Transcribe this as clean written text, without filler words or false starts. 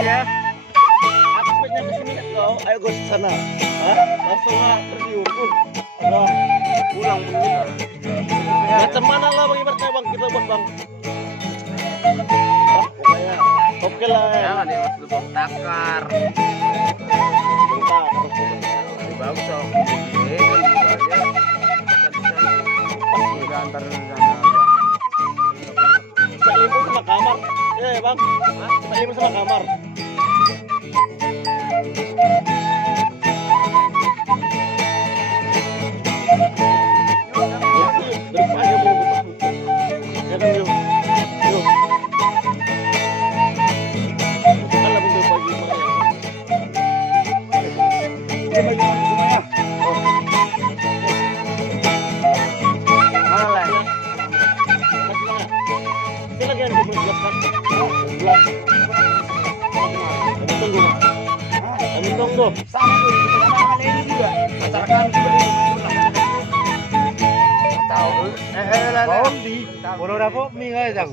ya. Aku pengen kesini kau. Ayo gue ke sana. Hah? Langsung lah tergiur pun. Ada Pulang pun kita. macam mana lah bang ibaratnya bang kita buat bang. Ah, pokoknya oke lah. Jangan ya mas lubang takar. Bentar, Lebih bagus dong. Ini kan udah antar sana. Bisa limut sama kamar. Ya bang. Bisa limut sama kamar. Tunggu. Sama tuh, kita ini juga. Masyarakat juga tahu. Bawang di, puro na po, mingay lang.